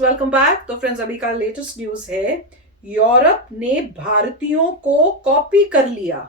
Friends, welcome back. तो friends, अभी का लेटेस्ट न्यूज है, यूरोप ने भारतीयों को कॉपी कर लिया।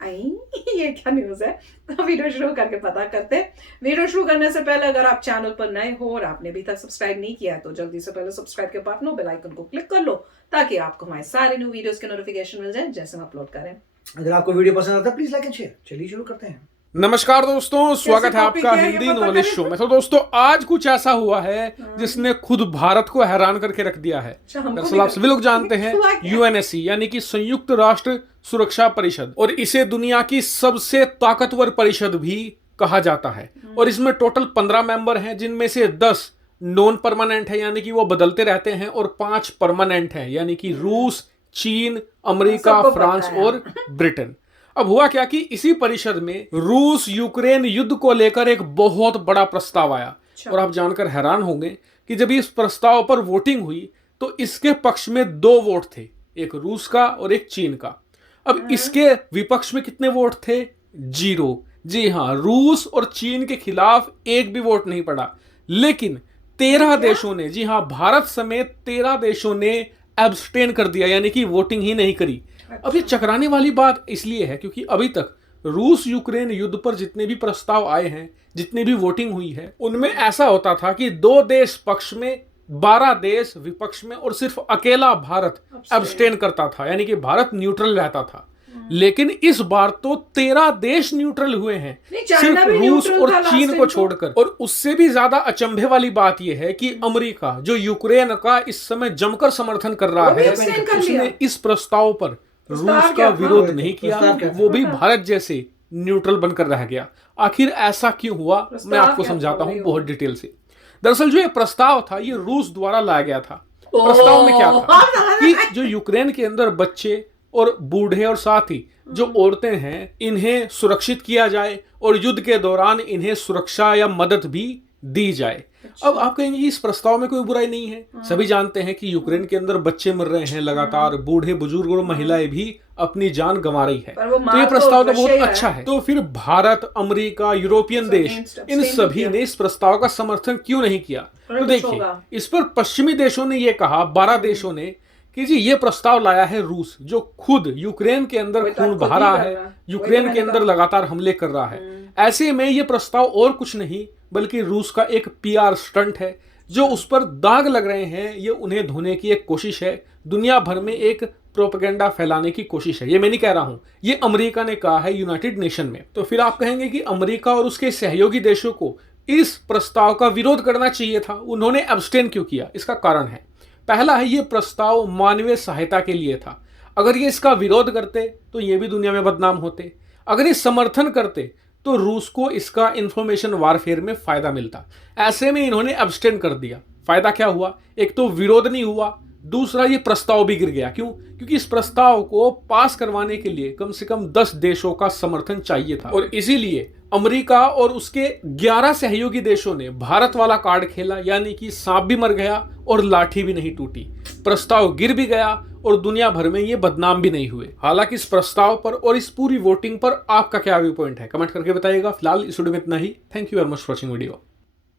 आई ये क्या न्यूज है? तो वीडियो शुरू करके पता करते हैं। वीडियो शुरू करने से पहले अगर आप चैनल पर नए हो और आपने अभी तक सब्सक्राइब नहीं किया है तो जल्दी से पहले सब्सक्राइब के बाद बेल आइकन को क्लिक कर लो ताकि आपको हमारे सारे न्यू वीडियोस के नोटिफिकेशन मिल जाए जैसे हम अपलोड करें। अगर आपको वीडियो पसंद आता है प्लीज लाइक एंड शेयर। चलिए शुरू करते हैं। नमस्कार दोस्तों, स्वागत है आपका हिंदी नॉलेज शो में। तो दोस्तों, आज कुछ ऐसा हुआ है जिसने खुद भारत को हैरान करके रख दिया है। दरअसल आप सभी लोग जानते हैं यूएनएससी यानी कि संयुक्त राष्ट्र सुरक्षा परिषद, और इसे दुनिया की सबसे ताकतवर परिषद भी कहा जाता है। और इसमें टोटल 15 मेंबर हैं, जिनमें से 10 नॉन परमानेंट है यानी कि वो बदलते रहते हैं, और 5 परमानेंट है यानी कि रूस, चीन, अमेरिका, फ्रांस और ब्रिटेन। अब हुआ क्या कि इसी परिषद में रूस यूक्रेन युद्ध को लेकर एक बहुत बड़ा प्रस्ताव आया। और आप जानकर हैरान होंगे कि जब इस प्रस्ताव पर वोटिंग हुई तो इसके पक्ष में 2 वोट थे, एक रूस का और एक चीन का। अब इसके विपक्ष में कितने वोट थे? 0। जी हाँ, रूस और चीन के खिलाफ एक भी वोट नहीं पड़ा। लेकिन 13 देशों ने, जी हाँ, भारत समेत 13 देशों ने एब्सटेन कर दिया यानी कि वोटिंग ही नहीं करी। अब ये चकराने वाली बात इसलिए है क्योंकि अभी तक रूस यूक्रेन युद्ध पर जितने भी प्रस्ताव आए हैं, जितनी भी वोटिंग हुई है, उनमें ऐसा होता था कि 2 देश पक्ष में, 12 देश विपक्ष में, और सिर्फ अकेला भारत एब्सटेन करता था यानी कि भारत न्यूट्रल रहता था। लेकिन इस बार तो 13 देश न्यूट्रल हुए हैं, सिर्फ रूस और चीन को छोड़कर। और उससे भी ज्यादा अचंभे वाली बात यह है कि अमेरिका, जो यूक्रेन का इस समय जमकर समर्थन कर रहा है, उसने इस प्रस्ताव पर रूस का विरोध नहीं किया, वो भी भारत जैसे न्यूट्रल बनकर रह गया। आखिर ऐसा क्यों हुआ, मैं आपको समझाता हूं बहुत डिटेल से। दरअसल जो ये प्रस्ताव था ये रूस द्वारा लाया गया था। प्रस्ताव में क्या था कि जो यूक्रेन के अंदर बच्चे और बूढ़े और साथ ही जो औरतें हैं, इन्हें सुरक्षित किया जाए और युद्ध के दौरान इन्हें सुरक्षा या मदद भी दी जाए। अब आप कहेंगे इस प्रस्ताव में कोई बुराई नहीं है। सभी जानते हैं कि यूक्रेन के अंदर बच्चे मर रहे हैं लगातार, बूढ़े बुजुर्ग और महिलाएं भी अपनी जान गंवा रही है। तो ये प्रस्ताव तो बहुत अच्छा है। तो फिर भारत, अमेरिका, यूरोपियन देश, इन सभी ने इस प्रस्ताव का समर्थन क्यों नहीं किया? तो देखिए, इस पर पश्चिमी देशों ने ये कहा, 12 देशों ने, कि जी ये प्रस्ताव लाया है रूस, जो खुद यूक्रेन के अंदर खून बहा रहा है, यूक्रेन के अंदर लगातार हमले कर रहा है। ऐसे में ये प्रस्ताव और कुछ नहीं बल्कि रूस का एक पीआर स्टंट है। जो उस पर दाग लग रहे हैं, ये उन्हें धोने की एक कोशिश है, दुनिया भर में एक प्रोपेगेंडा फैलाने की कोशिश है। ये मैं नहीं कह रहा हूं, ये अमेरिका ने कहा है यूनाइटेड नेशन में। तो फिर आप कहेंगे कि अमेरिका और उसके सहयोगी देशों को इस प्रस्ताव का विरोध करना चाहिए था, उन्होंने एब्सटेन क्यों किया? इसका कारण है, पहला है, ये प्रस्ताव मानवीय सहायता के लिए था। अगर ये इसका विरोध करते तो ये भी दुनिया में बदनाम होते। अगर ये समर्थन करते तो रूस को इसका इंफॉर्मेशन वारफेयर में फायदा मिलता। ऐसे में इन्होंने एब्सटेन कर दिया। फायदा क्या हुआ? एक तो विरोध नहीं हुआ, दूसरा ये प्रस्ताव भी गिर गया। क्यों? क्योंकि इस प्रस्ताव को पास करवाने के लिए कम से कम 10 देशों का समर्थन चाहिए था, और इसीलिए अमेरिका और उसके 11 सहयोगी देशों ने भारत वाला कार्ड खेला, यानी कि सांप भी मर गया और लाठी भी नहीं टूटी। प्रस्ताव गिर भी गया और दुनिया भर में ये बदनाम भी नहीं हुए। हालांकि इस प्रस्ताव पर और इस पूरी वोटिंग पर आपका क्या व्यू पॉइंट है, कमेंट करके बताइएगा। फिलहाल इस वीडियो में इतना ही। Thank you very much for watching video.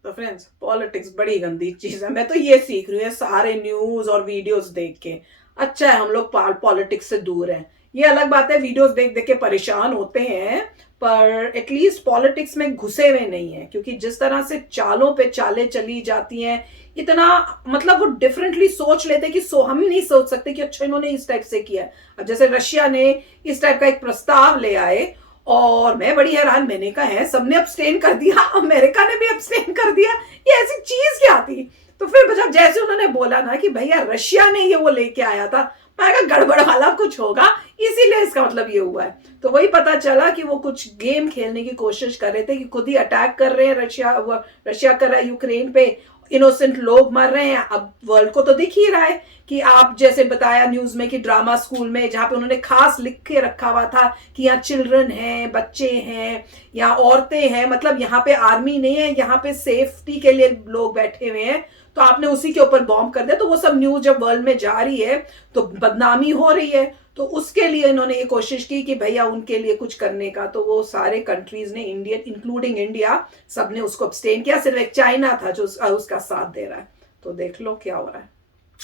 तो फ्रेंड्स, पॉलिटिक्स बड़ी गंदी चीज है। मैं तो ये सीख रही हूँ सारे न्यूज और वीडियोस देख के। अच्छा है हम लोग पॉलिटिक्स से दूर हैं। ये अलग बात है, वीडियोस देख देख के परेशान होते हैं, पर एटलीस्ट पॉलिटिक्स में घुसे हुए नहीं है। क्योंकि जिस तरह से चालों पे चालें चली जाती हैं, इतना मतलब वो डिफरेंटली सोच लेते हैं कि हम नहीं सोच सकते कि अच्छा इन्होंने इस टाइप से किया है। अब जैसे रशिया ने इस टाइप का एक प्रस्ताव ले आए और मैं बड़ी हैरान, मैंने कहा है सबने अब्सटेन कर दिया, अमेरिका ने भी अब्सटेन कर दिया, ये ऐसी चीज क्या थी? तो फिर जब जैसे उन्होंने बोला ना कि भैया रशिया ने ये वो लेके आया था, मैं कहा गड़बड़ वाला कुछ होगा, इसीलिए इसका मतलब ये हुआ है। तो वही पता चला कि वो कुछ गेम खेलने की कोशिश कर रहे थे कि खुद ही अटैक कर रहे हैं, रशिया कर रहा है यूक्रेन पे, इनोसेंट लोग मर रहे हैं। अब वर्ल्ड को तो दिख ही रहा है कि आप जैसे बताया न्यूज में कि ड्रामा स्कूल में जहां पे उन्होंने खास लिख के रखा हुआ था कि यहाँ चिल्ड्रन हैं, बच्चे हैं, यहाँ औरतें हैं, मतलब यहाँ पे आर्मी नहीं है, यहाँ पे सेफ्टी के लिए लोग बैठे हुए हैं, तो आपने उसी के ऊपर बॉम्ब कर दिया। तो वो सब न्यूज जब वर्ल्ड में जा रही है तो बदनामी हो रही है। तो उसके लिए इन्होंने ये कोशिश की कि भैया उनके लिए कुछ करने का। तो वो सारे कंट्रीज ने, इंडिया इंक्लूडिंग इंडिया, सबने उसको अब्सटेन किया। सिर्फ एक चाइना था जो उसका साथ दे रहा है। तो देख लो क्या हो रहा है।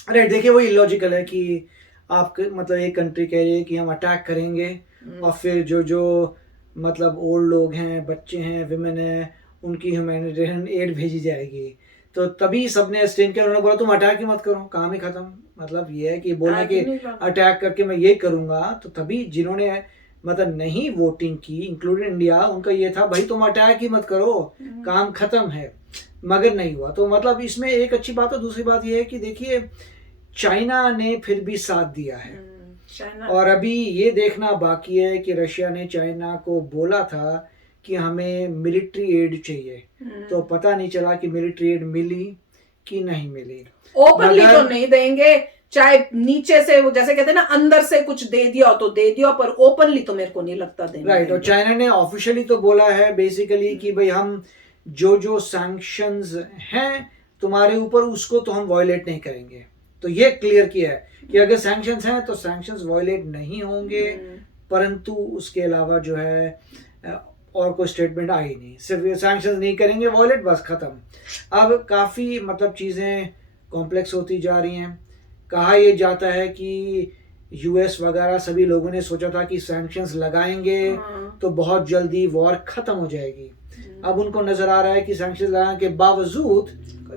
अरे देखिए, वो इलॉजिकल है कि आप मतलब एक कंट्री कह रही है कि हम अटैक करेंगे और फिर जो जो मतलब ओल्ड लोग हैं, बच्चे हैं, विमेन हैं, उनकी ह्यूमैनिटेरियन एड भेजी जाएगी। तो तभी सबने एब्सटेन किया, उन्होंने बोला तुम अटैक ही मत करो, काम ही खत्म। मतलब ये है कि बोलना कि अटैक करके मैं ये करूंगा, तो तभी जिन्होंने मतलब नहीं वोटिंग की इंक्लूडिंग इंडिया, उनका ये था भाई तुम अटैक ही मत करो, काम खत्म है, मगर नहीं हुआ। तो मतलब इसमें एक अच्छी बात है। दूसरी बात ये है कि देखिए चाइना ने फिर भी साथ दिया है, और अभी ये देखना बाकी है कि रशिया ने चाइना को बोला था कि हमें मिलिट्री एड चाहिए, तो पता नहीं चला कि मिलिट्री एड मिली कि नहीं मिली। ओपनली तो नहीं देंगे, चाहे नीचे से वो जैसे कहते हैं ना अंदर से कुछ दे दिया तो दे दिया, पर ओपनली तो मेरे को नहीं लगता देंगे। राइट, और चाइना ने ऑफिशियली तो बोला है बेसिकली कि भाई हम जो जो सैंक्शंस हैं तुम्हारे ऊपर, उसको तो हम वायलेट नहीं करेंगे। तो ये क्लियर किया है कि अगर सैंक्शंस हैं तो सैंक्शंस वायलेट नहीं होंगे, परंतु उसके अलावा जो है और कोई स्टेटमेंट आई नहीं, सिर्फ सैंक्शंस नहीं करेंगे, वायलेट, बस खत्म। अब काफ़ी मतलब चीज़ें कॉम्प्लेक्स होती जा रही हैं। कहा यह जाता है कि यूएस वगैरह सभी लोगों ने सोचा था कि सैंक्शंस लगाएंगे तो बहुत जल्दी वॉर खत्म हो जाएगी। अब उनको नजर आ रहा है कि सैंक्शंस लगाने के बावजूद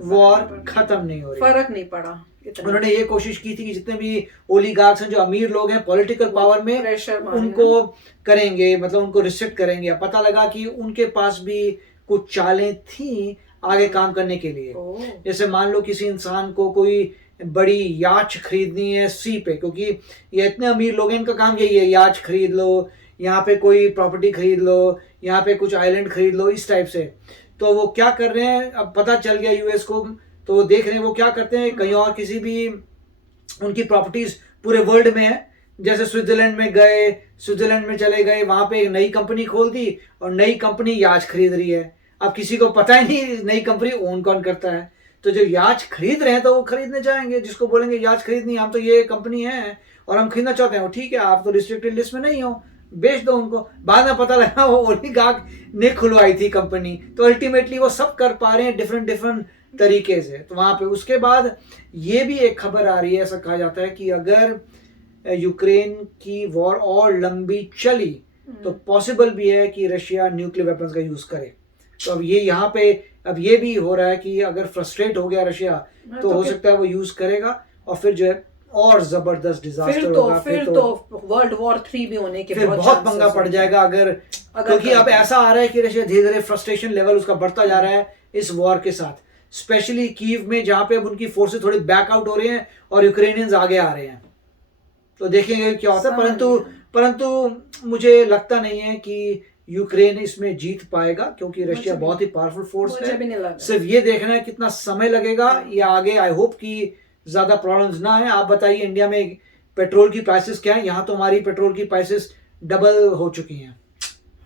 वॉर खत्म नहीं हो रही, फर्क नहीं पड़ा। उन्होंने ये कोशिश की थी कि जितने भी ओलिगार्क्स हैं, जो अमीर लोग हैं पॉलिटिकल पावर में, उनको करेंगे, मतलब उनको रिस्ट्रिक्ट करेंगे। अब पता लगा कि उनके पास भी कुछ चालें थी आगे काम करने के लिए। जैसे मान लो किसी इंसान को कोई बड़ी याच खरीदनी है सी पे, क्योंकि ये इतने अमीर लोग हैं, इनका काम यही है, याच खरीद लो, यहाँ पे कोई प्रॉपर्टी खरीद लो, यहाँ पे कुछ आइलैंड खरीद लो, इस टाइप से। तो वो क्या कर रहे हैं, अब पता चल गया यूएस को, तो वो देख रहे हैं वो क्या करते हैं, कहीं और किसी भी उनकी प्रॉपर्टीज पूरे वर्ल्ड में है, जैसे स्विट्जरलैंड में गए, स्विट्जरलैंड में चले गए, वहां पे एक नई कंपनी खोल दी और नई कंपनी याच खरीद रही है। अब किसी को पता ही नहीं नई कंपनी ओन कौन करता है, तो जो याच खरीद रहे हैं तो वो खरीदने जाएंगे, जिसको बोलेंगे याच खरीदनी, हम तो ये कंपनी है और हम खरीदना चाहते हैं, ठीक है आप तो रिस्ट्रिक्टेड लिस्ट में नहीं हो, बेच दो उनको। बाद में पता लगा वो ओलिगार्क ने खुलवाई थी कंपनी। तो अल्टीमेटली वो सब कर पा रहे हैं डिफरेंट तरीके से। तो वहां पे उसके बाद ये भी एक खबर आ रही है, ऐसा कहा जाता है कि अगर यूक्रेन की वॉर और लंबी चली तो पॉसिबल भी है कि रशिया न्यूक्लियर वेपन्स का यूज करे। तो अब ये यहाँ पे अब ये भी हो रहा है कि अगर फ्रस्ट्रेट हो गया रशिया तो हो सकता है वो यूज करेगा और फिर जो है और जबरदस्त डिजास्टर होगा। फिर तो वर्ल्ड वॉर 3 भी होने के फिर बहुत पंगा पड़ जाएगा अगर क्योंकि अब ऐसा आ रहा है कि रशिया धीरे धीरे फ्रस्ट्रेशन लेवल उसका बढ़ता जा रहा है इस वॉर के साथ, स्पेशली कीव में जहां पे अब उनकी फोर्सेस थोड़ी बैकआउट हो रही हैं और यूक्रेनियंस आगे आ रहे हैं। तो देखेंगे क्या होता है, परंतु मुझे लगता नहीं है कि यूक्रेन इसमें जीत पाएगा, क्योंकि रशिया बहुत ही पावरफुल फोर्स है। सिर्फ ये देखना है कितना समय लगेगा या आगे। आई होप कि ज्यादा प्रॉब्लम्स ना है। आप बताइए इंडिया में पेट्रोल की प्राइसेस क्या है? यहाँ तो हमारी पेट्रोल की प्राइसेस डबल हो चुकी हैं।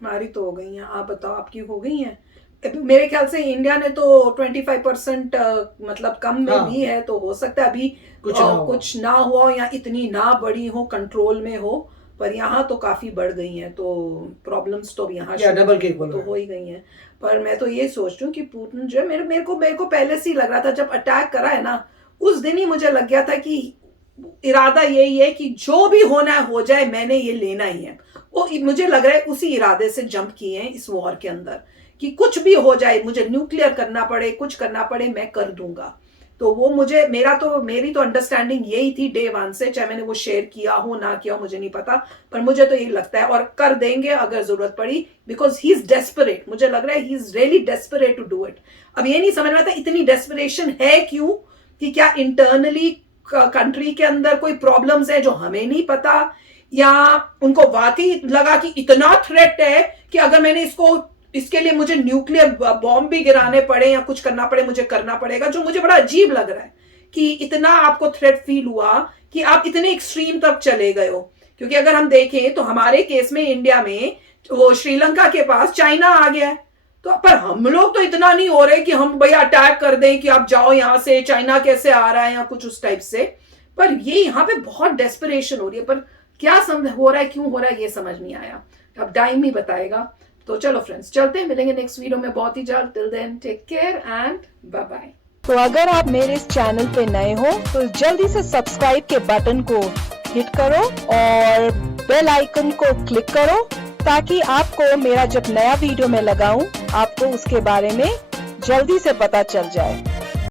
हमारी तो हो गई हैं, आप बताओ आपकी हो गई हैं? मेरे ख्याल से इंडिया ने तो 25% मतलब कम में दी है, तो हो सकता है अभी कुछ ना हुआ या इतनी ना बढ़ी हो, कंट्रोल में हो, पर यहाँ तो काफी बढ़ गई हैं। तो प्रॉब्लम्स तो यहाँ डबल के तो हो ही गई हैं। पर मैं तो ये सोच रही हूँ कि पुतिन जो है, मेरे को पहले से ही लग रहा था, जब अटैक करा है ना उस दिन ही मुझे लग गया था कि इरादा यही है कि जो भी होना है हो जाए, मैंने ये लेना ही है। वो मुझे लग रहा है उसी इरादे से जंप किए हैं इस वॉर के अंदर कि कुछ भी हो जाए, मुझे न्यूक्लियर करना पड़े, कुछ करना पड़े, मैं कर दूंगा। तो वो मेरी तो अंडरस्टैंडिंग यही थी डे 1 से, चाहे मैंने वो शेयर किया हो ना किया हो मुझे नहीं पता, पर मुझे तो यही लगता है और कर देंगे अगर जरूरत पड़ी, बिकॉज ही इज डेस्परेट। मुझे लग रहा है he is really desperate to do it. अब ये नहीं समझ में आता इतनी डेस्परेशन है क्यों, कि क्या इंटरनली कंट्री के अंदर कोई प्रॉब्लम्स है जो हमें नहीं पता, या उनको वाकई लगा कि इतना थ्रेट है कि अगर मैंने इसके लिए मुझे न्यूक्लियर बॉम्ब भी गिराने पड़े या कुछ करना पड़े, मुझे करना पड़ेगा। जो मुझे बड़ा अजीब लग रहा है कि इतना आपको थ्रेट फील हुआ कि आप इतने एक्सट्रीम तक चले गए हो। क्योंकि अगर हम देखें तो हमारे केस में इंडिया में वो श्रीलंका के पास चाइना आ गया है, तो पर हम लोग तो इतना नहीं हो रहे कि हम भैया अटैक कर दें कि आप जाओ यहां से, चाइना कैसे आ रहा है या कुछ उस टाइप से। पर ये यहाँ पे बहुत डेस्परेशन हो रही है, पर क्या हो रहा है, क्यों हो रहा है, ये समझ नहीं आया। अब टाइम ही बताएगा। तो चलो फ्रेंड्स, चलते हैं, मिलेंगे नेक्स्ट वीडियो में बहुत ही जल्द। Till then take care and bye bye. तो अगर आप मेरे इस चैनल पे नए हो तो जल्दी से सब्सक्राइब के बटन को हिट करो और बेल आइकन को क्लिक करो ताकि आपको मेरा जब नया वीडियो मैं लगाऊं आपको उसके बारे में जल्दी से पता चल जाए।